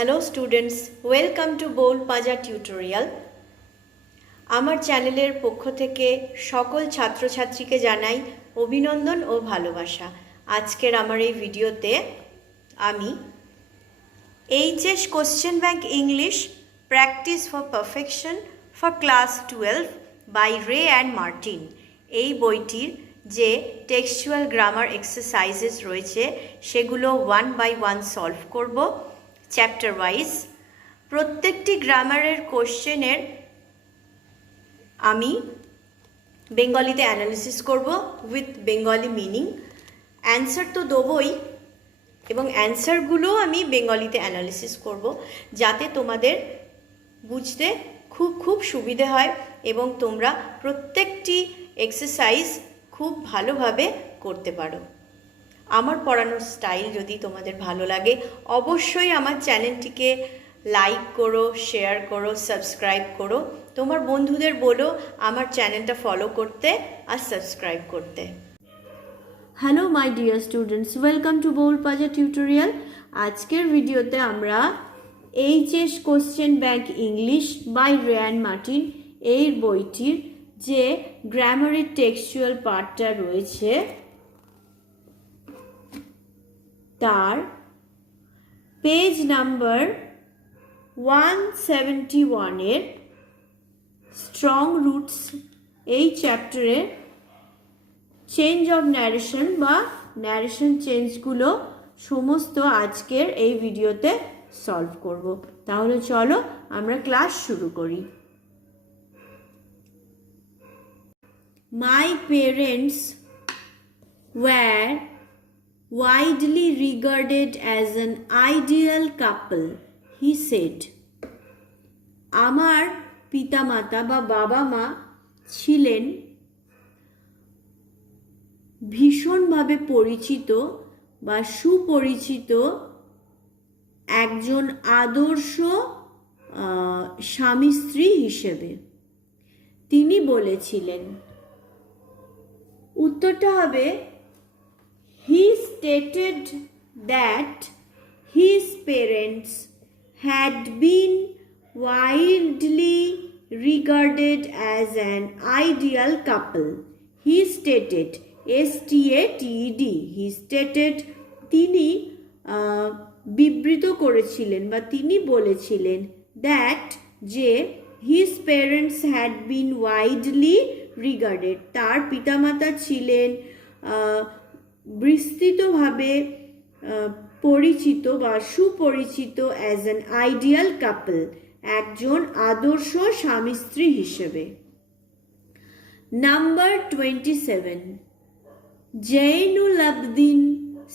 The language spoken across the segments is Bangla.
হ্যালো স্টুডেন্টস, ওয়েলকাম টু বোল পাজা টিউটোরিয়াল। আমার চ্যানেলের পক্ষ থেকে সকল ছাত্রছাত্রীকে জানাই অভিনন্দন ও ভালোবাসা। আজকের আমার এই ভিডিওতে আমি HS question bank English practice for perfection for class 12 by Ray and Martin এই বইটির যে টেক্সচুয়াল গ্রামার এক্সারসাইজেস রয়েছে সেগুলো 1 বাই 1 সলভ করব চ্যাপ্টার ওয়াইজ। প্রত্যেকটি গ্রামারের কোশ্চেনের আমি বেঙ্গলিতে অ্যানালিসিস করব উইথ বেঙ্গলি মিনিং। অ্যান্সার তো দেবই এবং অ্যান্সারগুলো আমি বেঙ্গলিতে অ্যানালিসিস করব যাতে তোমাদের বুঝতে খুব সুবিধে হয় এবং তোমরা প্রত্যেকটি এক্সারসাইজ খুব ভালোভাবে করতে পারো। আমার পড়ানোর স্টাইল যদি তোমাদের ভালো লাগে অবশ্যই আমার চ্যানেলটিকে লাইক করো, শেয়ার করো, সাবস্ক্রাইব করো। তোমার বন্ধুদের বলো আমার চ্যানেলটা ফলো করতে আর সাবস্ক্রাইব করতে। Hello my dear students, welcome to বোল পাজা টিউটোরিয়াল। আজকের ভিডিওতে আমরা HS question bank English by Ray and Martin এই বইটির যে গ্রামারের টেক্সচুয়াল পার্টটা রয়েছে তার পেজ নাম্বার 171-এর স্ট্রং রুটস এই চ্যাপ্টারে চেঞ্জ অফ ন্যারেশন বা ন্যারেশন চেঞ্জগুলো সমস্ত আজকের এই ভিডিওতে সলভ করব। তাহলে চলো আমরা ক্লাস শুরু করি। My parents were widely regarded as an ideal couple, he said. আমার পিতামাতা বা বাবা মা ছিলেন ভীষণভাবে পরিচিত বা সুপরিচিত একজন আদর্শ স্বামী স্ত্রী হিসেবে তিনি বলেছিলেন। উত্তরটা হবে He stated that his parents had been widely regarded as an ideal couple. He stated, S-T-A-T-E-D, he stated, তিনি বিবৃত করেছিলেন বা তিনি বলেছিলেন that যে his parents had been widely regarded, তার পিতামাতা ছিলেন বিস্তৃতভাবে পরিচিত বা সুপরিচিত অ্যাজ অ্যান আইডিয়াল কাপল, একজন আদর্শ স্বামী স্ত্রী হিসেবে। Number 27, Zainul Abdin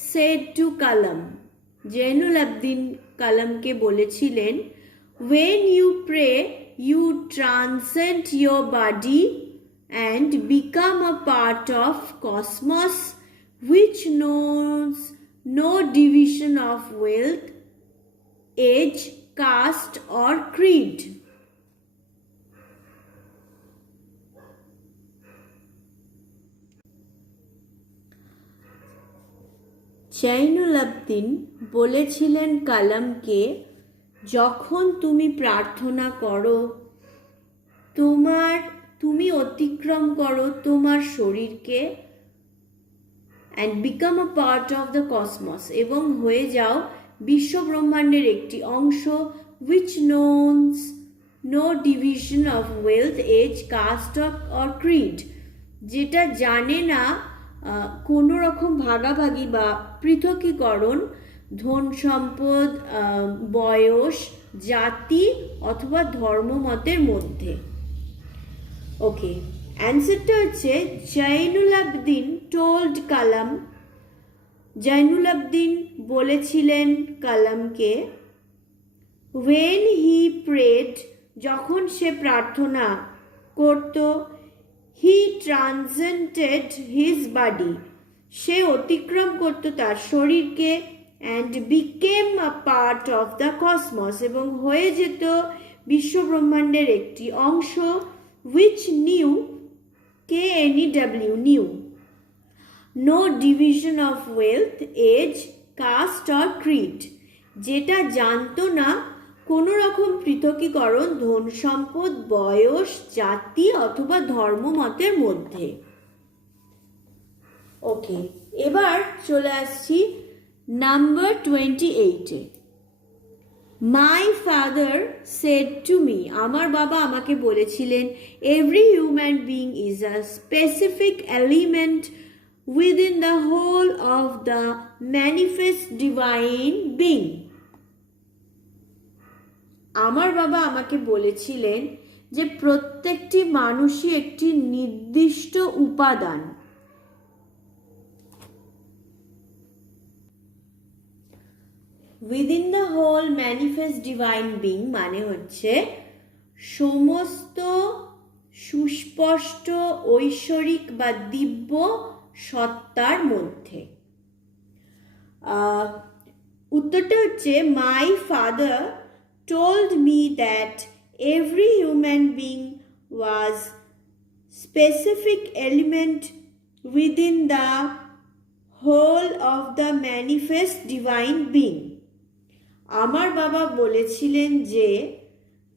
said to কালাম, জৈনুল আবদিন কালামকে বলেছিলেন, when you pray you transcend your body and become a part of cosmos which knows no division of wealth, age, caste or creed. Zainul আবদিন বলেছিলেন কালামকে, যখন তুমি প্রার্থনা করো তুমি অতিক্রম করো তোমার শরীরকে and become a part of the cosmos, এবং হয়ে যাও বিশ্ব ব্রহ্মাণ্ডের একটি অংশ, which knows no division of wealth, age, caste or creed, যেটা জানে না কোনো রকম ভাগাভাগি বা পৃথকীকরণ ধন সম্পদ, বয়স, জাতি অথবা ধর্মমতের মধ্যে। ওকে, অ্যান্সারটা হচ্ছে জৈনুল আবদিন টোল্ড কালাম, জৈনুল আবদিন বলেছিলেন কালামকে, when he prayed, যখন সে প্রার্থনা করত, he transcended his body, সে অতিক্রম করত তার শরীরকে, and became a part of the cosmos, এবং হয়ে যেত বিশ্ব ব্রহ্মাণ্ডের একটি অংশ, which knew K-N-E-W, knew no division of wealth, age, caste or creed, যেটা জানতো না কোনো রকম পৃথকীকরণ ধন সম্পদ, বয়স, জাতি অথবা ধর্মমতের মধ্যে। ওকে, এবার চলে আসছি নাম্বার 28-এ। My father said to me, আমার বাবা আমাকে বলেছিলেন, every human being is a specific element within the whole of the manifest divine being. আমার বাবা আমাকে বলেছিলেন যে প্রত্যেকটি মানুষই একটি নির্দিষ্ট উপাদান। within the whole manifest divine being মানে হচ্ছে সমস্ত সুস্পষ্ট ঐশ্বরিক বা দিব্য সত্তার মধ্যে। উত্তরটা হচ্ছে my father told me that every human being was specific element within the whole of the manifest divine being. আমার বাবা বলেছিলেন যে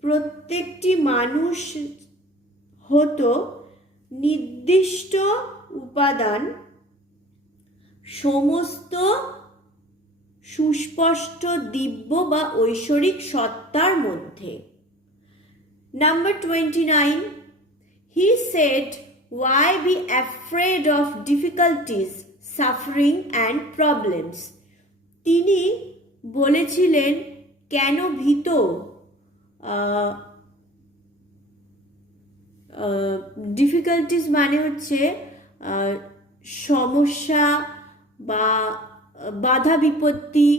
প্রত্যেকটি মানুষ হতো নির্দিষ্ট উপাদান সমস্ত সুস্পষ্ট দিব্য বা ঐশ্বরিক সত্তার মধ্যে। Number 29, he said, why be afraid of difficulties, suffering and problems? তিনি বলেছিলেন কেন ভীত, ডিফিকাল্টিস মানে হচ্ছে সমস্যা বা বাধা বিপত্তি,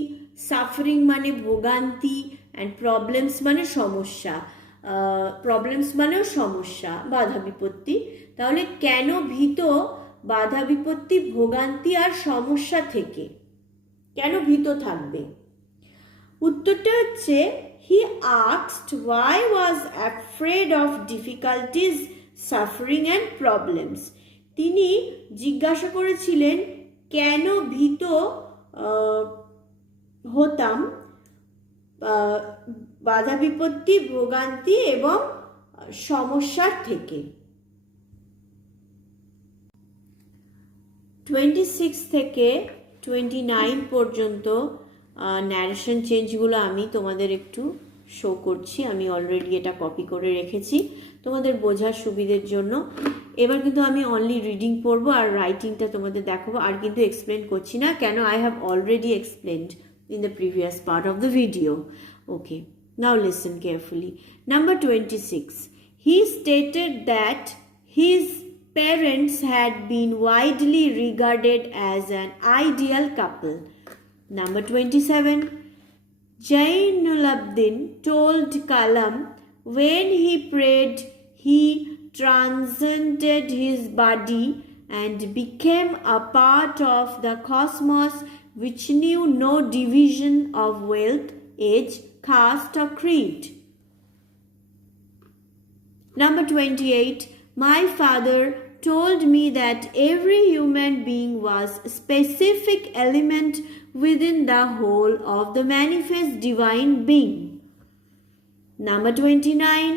সাফারিং মানে ভোগান্তি, অ্যান্ড প্রবলেমস মানে সমস্যা, প্রবলেমস মানেও সমস্যা, বাধা বিপত্তি। তাহলে কেন ভীত বাধা বিপত্তি, ভোগান্তি আর সমস্যা থেকে, কেন ভীত থাকবে? উত্তরটা হচ্ছে he asked why was afraid of difficulties, suffering and problems. তিনি জিজ্ঞাসা করেছিলেন কেন ভীত হতাম বাধা বিপত্তি, ভোগান্তি এবং সমস্যার থেকে। 26 থেকে 29 পর্যন্ত ন্যারেশন চেঞ্জগুলো আমি তোমাদের একটু শো করছি। আমি অলরেডি এটা কপি করে রেখেছি তোমাদের বোঝার সুবিধের জন্য। এবার কিন্তু আমি অনলি রিডিং পড়বো আর রাইটিংটা তোমাদের দেখাবো, আর কিন্তু এক্সপ্লেন করছি না, কেন I have already explained in the previous part of the video. Okay, now listen carefully. Number 26. He stated that his parents had been widely regarded as an ideal couple. Number 27. Jainulabdin told Kalam when he prayed he transcended his body and became a part of the cosmos which knew no division of wealth, age, caste or creed. Number 28. My father told me that every human being was a specific element within the whole of the manifest divine being. Number 29.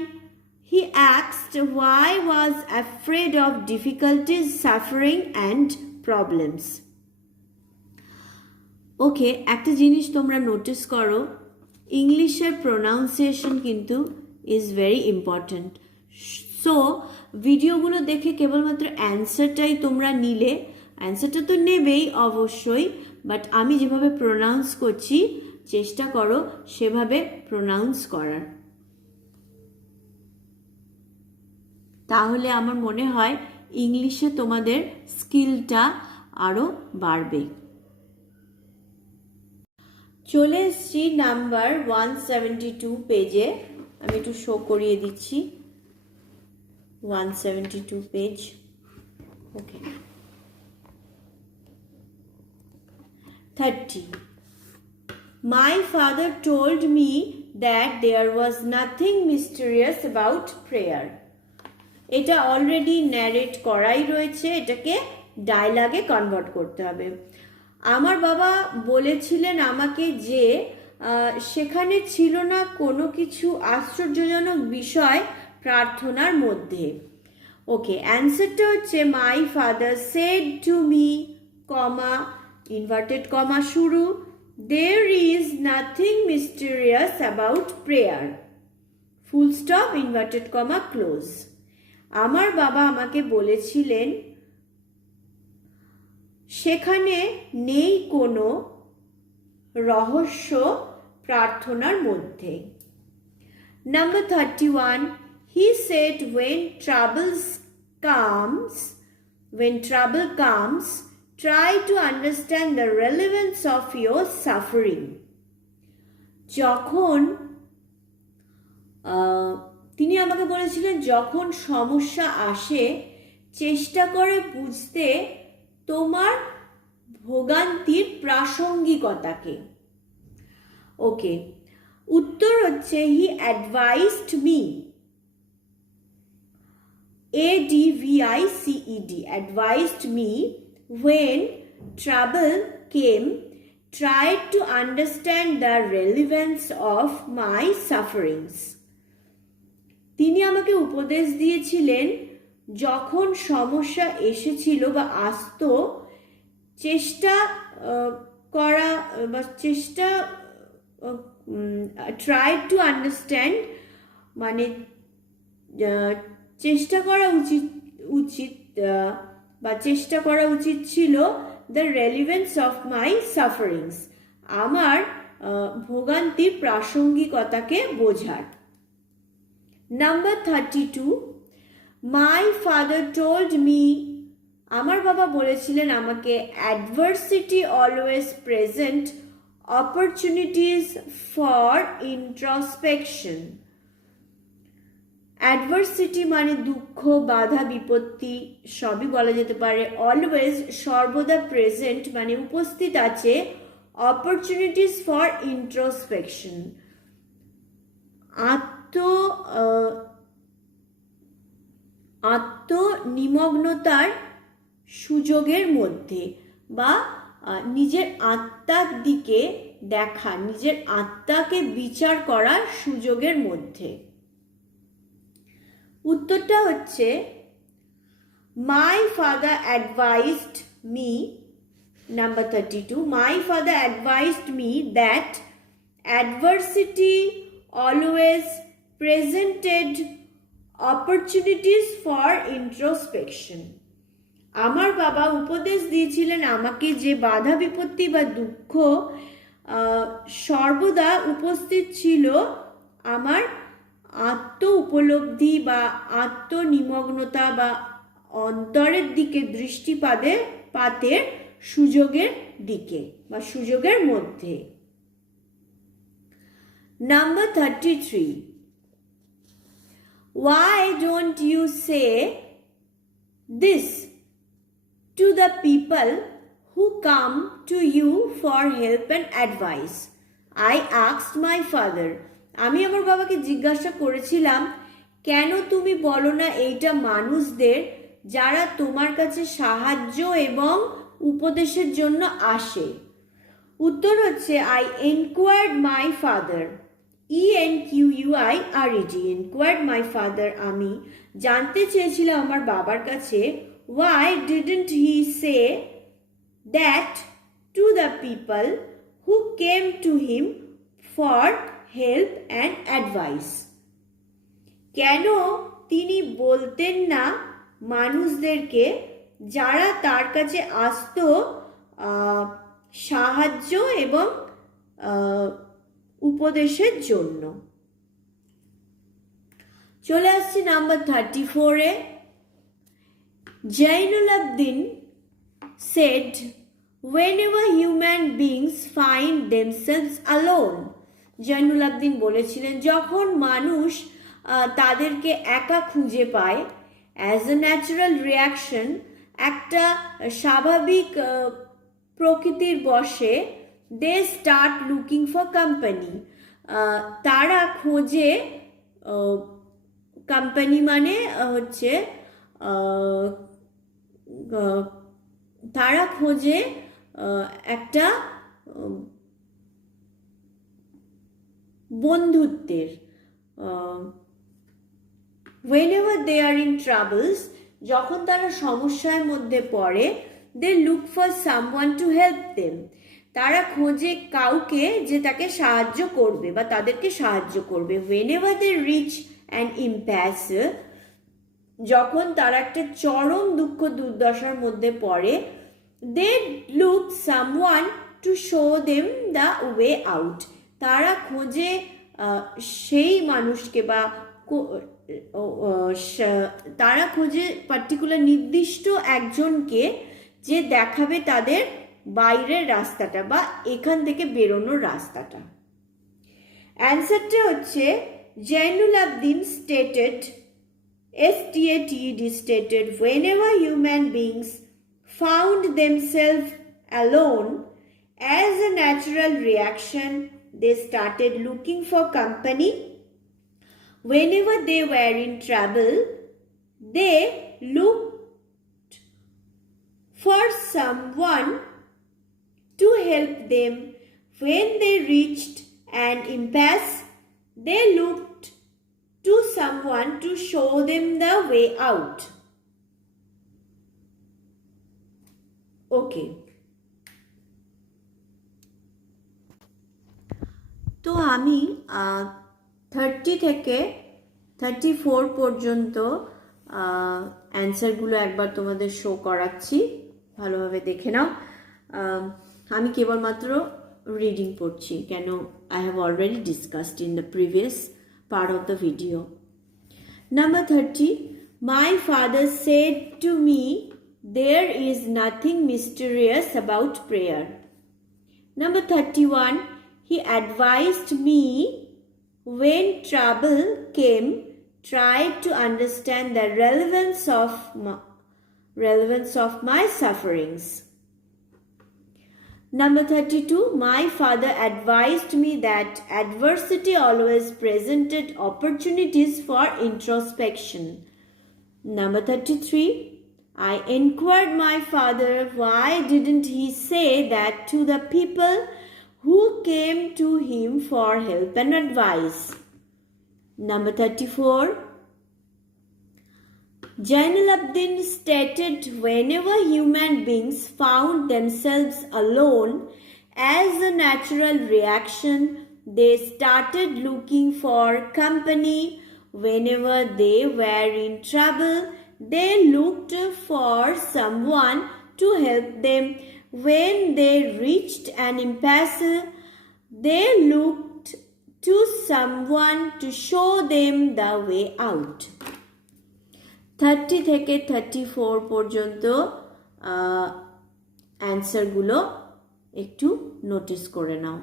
He asked why was afraid of difficulties, suffering and problems. ওকে, একটা জিনিস তোমরা নোটিস করো, ইংলিশের প্রোনাউন্সিয়েশন কিন্তু ইজ ভেরি ইম্পর্ট্যান্ট। সো ভিডিওগুলো দেখে কেবলমাত্র অ্যান্সারটাই তোমরা নিলে, অ্যান্সারটা তো নেবেই অবশ্যই, বাট আমি যেভাবে প্রোনাউন্স করছি চেষ্টা করো সেভাবে প্রোনাউন্স করার, তাহলে আমার মনে হয় ইংলিশে তোমাদের স্কিলটা আরও বাড়বে। চলে এসছি নাম্বার 172 পেজে, আমি একটু শো করিয়ে দিচ্ছি 172 page. Okay, 30. My father told me that there was nothing mysterious about prayer. এটা অলরেডি ন্যারেট করাই রয়েছে, এটাকে ডায়লগে কনভার্ট করতে হবে। আমার বাবা বলেছিলেন আমাকে যে সেখানে ছিল না কোনো কিছু আশ্চর্যজনক বিষয় প্রার্থনার মধ্যে। ওকে, অ্যান্সারটা হচ্ছে my father said to me, comma, inverted comma শুরু, there is nothing mysterious about prayer, full stop, inverted comma close. আমার বাবা আমাকে বলেছিলেন সেখানে নেই কোনো রহস্য প্রার্থনার মধ্যে। Number 31, he said when trouble comes, try to understand the relevance of your suffering. যখন তিনি আমাকে বলেছিলেন যখন সমস্যা আসে চেষ্টা করে বুঝতে তোমার ভোগান্তির প্রাসঙ্গিকতাকে। ওকে, উত্তর হচ্ছে he advised me, ADVICED, advised me when trouble came, tried to understand the relevance of my sufferings. তিনি আমাকে উপদেশ দিয়েছিলেন যখন সমস্যা এসেছিল বা আসতো চেষ্টা করা বা ট্রাই টু আন্ডারস্ট্যান্ড মানে চেষ্টা করা উচিত বা চেষ্টা করা উচিত ছিল the relevance of my sufferings, আমার ভোগান্তির প্রাসঙ্গিকতাকে বোঝার। Number 32, my father told me, আমার বাবা বলেছিলেন আমাকে adversity always present opportunities for introspection. Adversity মানে দুঃখ, বাধা, বিপত্তি সবই বলা যেতে পারে। অলওয়েজ সর্বদা, প্রেজেন্ট মানে উপস্থিত আছে, অপরচুনিটিস ফর ইন্ট্রোস্পেকশন আত্মনিমগ্নতার সুযোগের মধ্যে বা নিজের আত্মার দিকে দেখা, নিজের আত্মাকে বিচার করার সুযোগের মধ্যে। উত্তরটা হচ্ছে my father advised me, number 32, my father advised me that adversity always presented opportunities for introspection. আমার বাবা উপদেশ দিয়েছিলেন আমাকে যে বাধা বিপত্তি বা দুঃখ সর্বদা উপস্থিত ছিল আমার আত্ম উপলব্ধি বা আত্মনিমগ্নতা বা অন্তরের দিকে দৃষ্টিপাতের সুযোগের দিকে বা সুযোগের মধ্যে। Number 33, why don't you say this to the people who come to you for help and advice? I asked my father. আমি আমার বাবাকে জিজ্ঞাসা করেছিলাম কেন তুমি বলো না এইটা মানুষদের যারা তোমার কাছে সাহায্য এবং উপদেশের জন্য আসে। উত্তর হচ্ছে I enquired my father, ENQUIRED, enquired my father, আমি জানতে চেয়েছিলাম আমার বাবার কাছে why didn't he say that to the people who came to him for help and advice? কেন তিনি বলতেন না মানুষদেরকে যারা তার কাছে আসতো সাহায্য এবং উপদেশের জন্য। চলে আসছি নাম্বার 34-এ। Jainul Abidin said, whenever human beings find themselves alone, Zainul Abedin বলেছিলেন যখন মানুষ তাদেরকে একা খুঁজে পায়, অ্যাজ এ ন্যাচারাল রিয়াকশন, একটা স্বাভাবিক প্রকৃতির বশে, they start looking for company, তারা খোঁজে, কোম্পানি মানে হচ্ছে তারা খোঁজে একটা বন্ধুত্বের। whenever they are in troubles, যখন তারা সমস্যার মধ্যে পড়ে, they look for someone to help them, তারা খোঁজে কাউকে যে তাকে সাহায্য করবে বা তাদেরকে সাহায্য করবে। whenever they reach an impasse, যখন তারা একটা চরম দুঃখ দুর্দশার মধ্যে পড়ে, they look someone to show them the way out, তারা খোঁজে সেই মানুষকে বা তারা খোঁজে পার্টিকুলার নির্দিষ্ট একজনকে যে দেখাবে তাদের বাইরের রাস্তাটা বা এখান থেকে বেরোনোর রাস্তাটা। অ্যান্সারটা হচ্ছে Zainul Abedin stated, STATED stated, whenever human beings found themselves alone, as a natural reaction, they started looking for company. Whenever they were in trouble, they looked for someone to help them. When they reached an impasse, they looked to someone to show them the way out. Okay. তো আমি 30 থেকে 34 পর্যন্ত অ্যান্সারগুলো একবার তোমাদের শো করাচ্ছি, ভালোভাবে দেখে নাও। আমি কেবলমাত্র রিডিং পড়ছি, কেন I have already discussed in the previous part of the video. Number 30, my father said to me, there is nothing mysterious about prayer. Number 31, he advised me when trouble came, try to understand the relevance of my sufferings. Number 32, my father advised me that adversity always presented opportunities for introspection. Number 33, I inquired my father why didn't he say that to the people who came to him for help and advice. Number 34, Jainul Abidin stated, whenever human beings found themselves alone, as a natural reaction, they started looking for company. Whenever they were in trouble, they looked for someone to help them. When they reached an impasse, they looked to someone to show them the way out. 30 থেকে 34 পর্যন্ত অ্যান্সারগুলো একটু নোটিস করে নাও,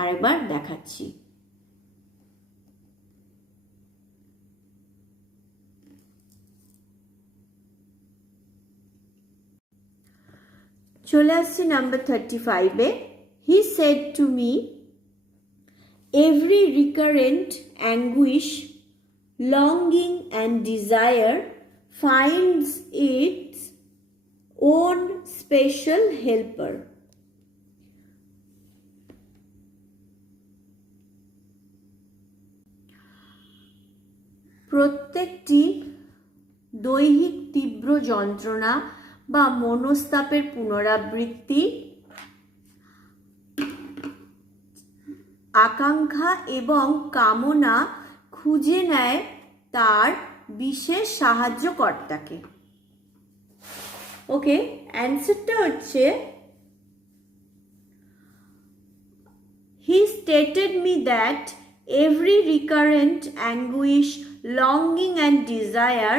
আরেকবার দেখাচ্ছি। চলে আসছি নাম্বার 35-এ। He said to me, every recurrent anguish, longing and desire finds its own special helper. প্রত্যেকটি দৈহিক তীব্র যন্ত্রণা বা মনস্তাপের পুনরাবৃত্তি, আকাঙ্ক্ষা এবং কামনা খুঁজে নেয় তার বিশেষ সাহায্যকর্তাকে। ওকে, অ্যান্সারটা হচ্ছে he stated me that every recurrent anguish, longing and desire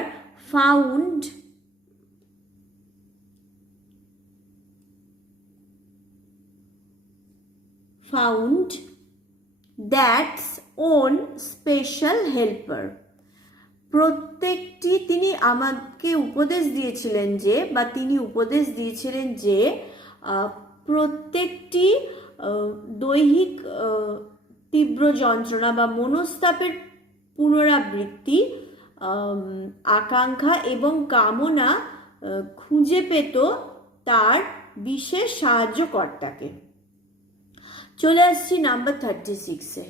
found that's own special helper. প্রত্যেকটি তিনি আমাকে উপদেশ দিয়েছিলেন যে, বা তিনি উপদেশ দিয়েছিলেন যে প্রত্যেকটি দৈহিক তীব্র যন্ত্রণা বা মনস্তাপের পুনরাবৃত্তি, আকাঙ্ক্ষা এবং কামনা খুঁজে পেত তার বিশেষ সাহায্যকর্তাকে। চলে আসছি number 36-এ।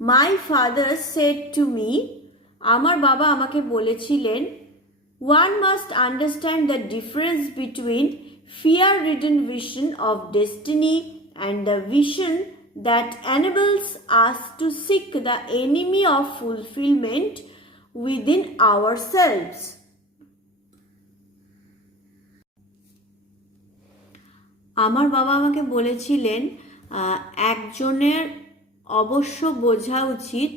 My father said to me, আমার বাবা আমাকে বলেছিলেন, one must understand the difference between fear-ridden vision of destiny and the vision that enables us to seek the enemy of fulfillment within ourselves. আমার বাবা আমাকে বলেছিলেন, একজনের অবশ্য বোঝা উচিত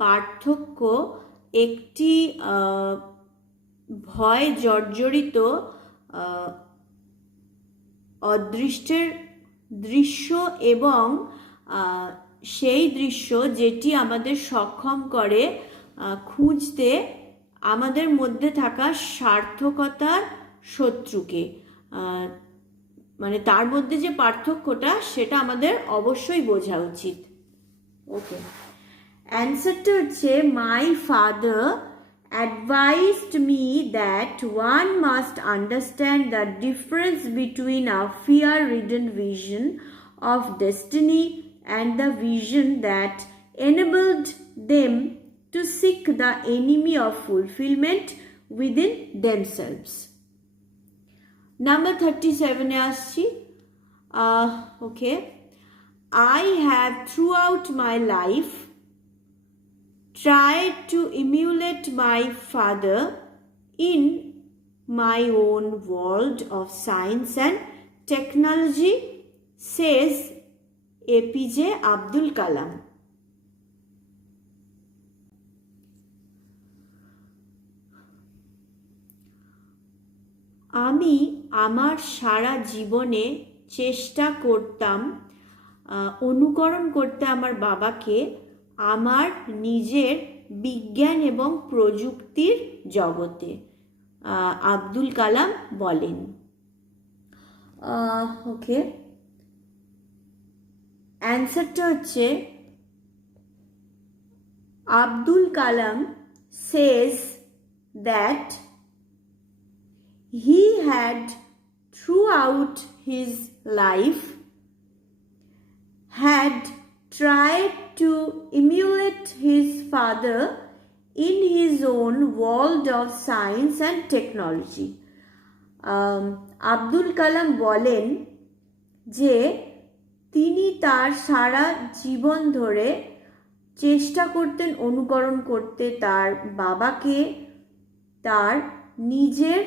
পার্থক্য একটি ভয় জর্জরিত অদৃষ্টের দৃশ্য এবং সেই দৃশ্য যেটি আমাদের সক্ষম করে খুঁজতে আমাদের মধ্যে থাকা সার্থকতার শত্রুকে, মানে তার মধ্যে যে পার্থক্যটা সেটা আমাদের অবশ্যই বোঝা উচিত। ওকে, অ্যান্সারটা হচ্ছে my father advised me that one must understand the difference between a fear-ridden vision of destiny and the vision that enabled them to seek the enemy of fulfillment within themselves. Number 37 এ আসছি। Okay, I have throughout my life tried to emulate my father in my own world of science and technology, says APJ Abdul Kalam. আমি আমার সারা জীবনে চেষ্টা করতাম অনুকরণ করতে আমার বাবাকে আমার নিজের বিজ্ঞান এবং প্রযুক্তির জগতে, আব্দুল কালাম বলেন। ওকে, অ্যান্সারটা হচ্ছে Abdul Kalam says that he had throughout his life had tried to emulate his father in his own world of science and technology. Abdul Kalam বলেন যে তিনি তার সারা জীবন ধরে চেষ্টা করতেন অনুকরণ করতে তার বাবাকে তার নিজের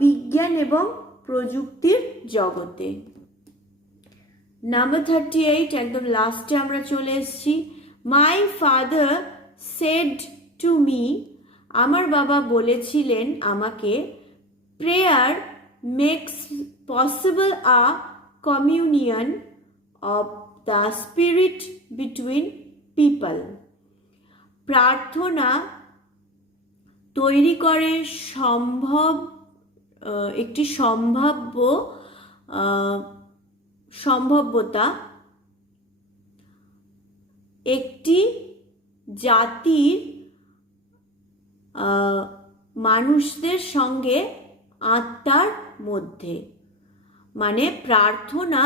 বিজ্ঞান এবং প্রযুক্তির জগতে। নাম্বার 38, একদম লাস্টে আমরা চলে এসেছি। My father said to me, আমার বাবা বলেছিলেন আমাকে, prayer makes possible a communion of the spirit between people. প্রার্থনা তৈরি করে একটি সম্ভাব্যতা একটি জাতির মানুষদের সঙ্গে আত্মার মধ্যে, মানে প্রার্থনা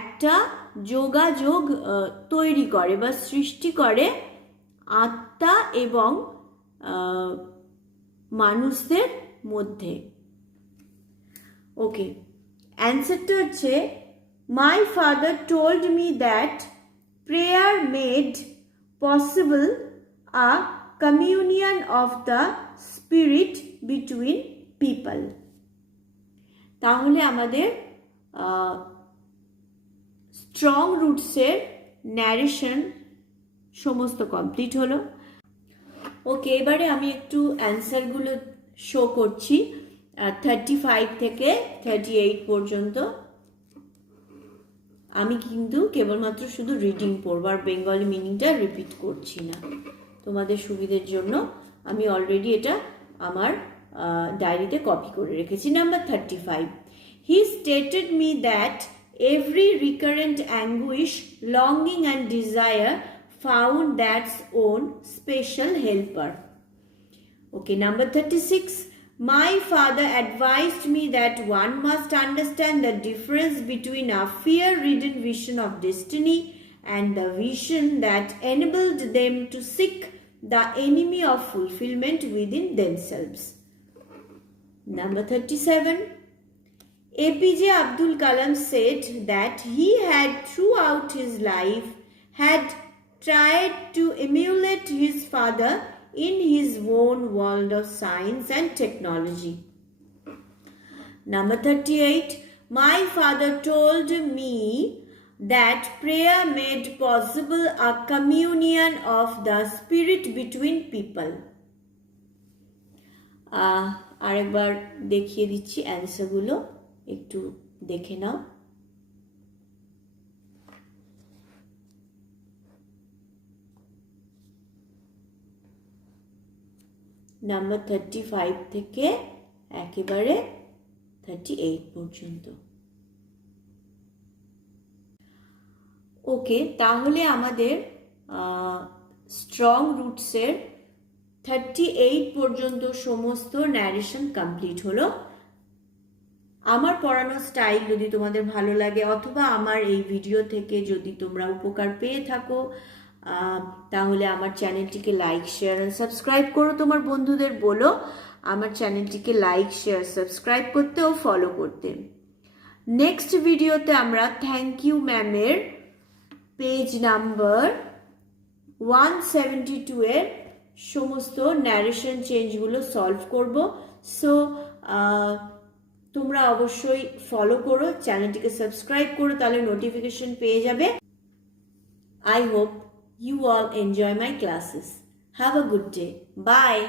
একটা যোগাযোগ তৈরি করে বা সৃষ্টি করে আত্মা এবং মানুষদের মধ্যে। ওকে, অ্যান্সারটা হচ্ছে my father told me that prayer made possible a communion of the spirit between people. তাহলে আমাদের স্ট্রং রুটসের ন্যারেশন সমস্ত কমপ্লিট হলো। ওকে, এবারে আমি একটু অ্যান্সারগুলো শো করছি 35 থেকে 38 পর্যন্ত। আমি কিন্তু কেবলমাত্র শুধু রিডিং পড়ব, আর বেঙ্গলি মিনিংটা রিপিট করছি না তোমাদের সুবিধের জন্য। আমি অলরেডি এটা আমার ডায়েরিতে কপি করে রেখেছি। Number 35, he stated me that every recurrent anguish, longing and desire found that's own special helper. Okay, number 36, my father advised me that one must understand the difference between a fear-ridden vision of destiny and the vision that enabled them to seek the enemy of fulfillment within themselves. Number 37. APJ Abdul Kalam said that he had throughout his life had tried to emulate his father in his own world of science and technology. Number 38. My father told me that prayer made possible a communion of the spirit between people. আরেকবার দেখিয়ে দিচ্ছি অ্যান্সারগুলো, একটু দেখে নাও। নাম্বার 35 থেকে একেবারে 38 পর্যন্ত। ওকে, তাহলে আমাদের স্ট্রং রুটসের 38 পর্যন্ত সমস্ত ন্যারেশন কমপ্লিট হলো। আমার পড়ানোর স্টাইল যদি তোমাদের ভালো লাগে অথবা আমার এই ভিডিও থেকে যদি তোমরা উপকার পেয়ে থাকো তাহলে আমার চ্যানেলটিকে লাইক শেয়ার আর সাবস্ক্রাইব করো। তোমার বন্ধুদের বলো আমার চ্যানেলটিকে লাইক শেয়ার সাবস্ক্রাইব করতে ও ফলো করতে। নেক্সট ভিডিওতে আমরা থ্যাংক ইউ ম্যামের পেজ নাম্বার 172 এর সমস্ত ন্যারেশন চেঞ্জগুলো সলভ করব। সো তোমরা অবশ্যই ফলো করো, চ্যানেলটিকে সাবস্ক্রাইব করো, তাহলে নোটিফিকেশন পেয়ে যাবে। I hope you all enjoy my classes. Have a good day. Bye.